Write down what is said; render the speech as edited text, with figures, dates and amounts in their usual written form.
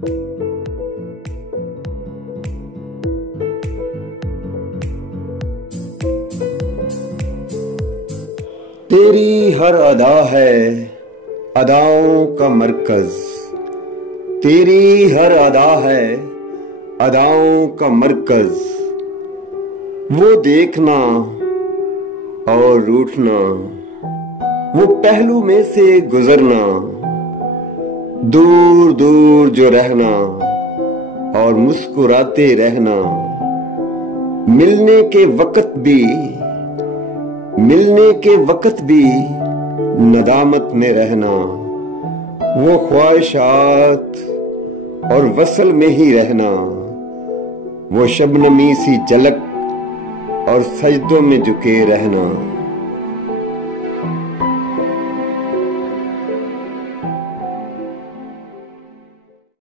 तेरी हर अदा है अदाओं का मरकज, तेरी हर अदा है अदाओं का मरकज। वो देखना और रूठना, वो पहलू में से गुजरना, दूर दूर जो रहना और मुस्कुराते रहना। मिलने के वक्त भी नदामत में रहना। वो ख्वाहिशात और वसल में ही रहना। वो शबनमी सी झलक और सजदों में झुके रहना।